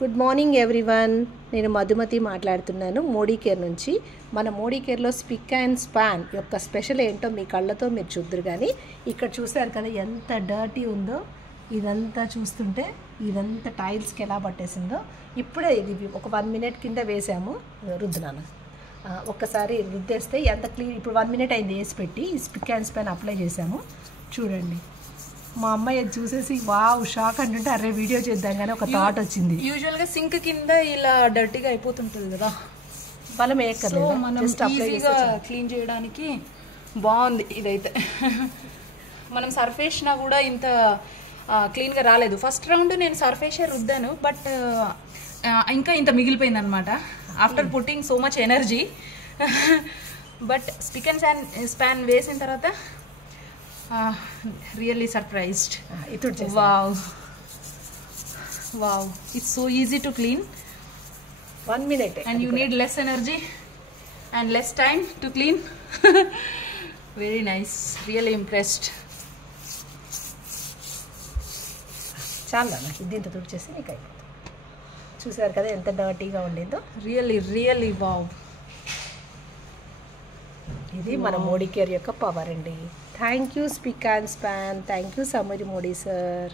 Good morning everyone. నేను మధుమతి మాట్లాడుతున్నాను Modi care నుంచి. మన మోడీ కేర్లో స్పిక్ అండ్ స్పాన్ యొక్క స్పెషల్ ఏంటో మీ కళ్ళతో మీరు చూద్దరు. కానీ ఇక్కడ చూసారు కదా ఎంత డర్టీ ఉందో. ఇదంతా చూస్తుంటే ఇదంతా టైల్స్కి ఎలా పట్టేసిందో. ఇప్పుడే ఇది ఒక 1 minute కింద వేసాము, రుద్దునాను. ఒక్కసారి రుద్దేస్తే ఎంత క్లీన్. ఇప్పుడు 1 minute అయింది వేసి పెట్టి ఈ స్పిక్ అండ్ స్పాన్ అప్లై చేసాము. చూడండి, మా అమ్మాయి అది చూసేసి వావ్ షాక్ అంటుంటే అరే వీడియో చేద్దాం కానీ ఒక థాట్ వచ్చింది. యూజువల్గా సింక్ కింద ఇలా డర్టీగా అయిపోతుంటుంది కదా, బలం వేయక్కర్లేదు, మనం ఈజీగా క్లీన్ చేయడానికి బాగుంది ఇదైతే. మనం సర్ఫేస్నా కూడా ఇంత క్లీన్గా రాలేదు. ఫస్ట్ రౌండ్ నేను సర్ఫేషే రుద్దాను, బట్ ఇంకా ఇంత మిగిలిపోయింది అనమాట after putting so much energy. But spick and span వేసిన తర్వాత really surprised. Wow, it's so easy to clean. 1 minute and you need less energy and less time to clean. Very nice, really impressed. చాలా దీంతో తుడిచేసి నీకు అయిపోతుంది. చూసారు కదా ఎంత డర్టీగా ఉండిందో. really wow. ఇది మన మోడీ కేర్ యొక్క పవర్ అండి. Thank you spick and span. Thank you సమరి Modi sir.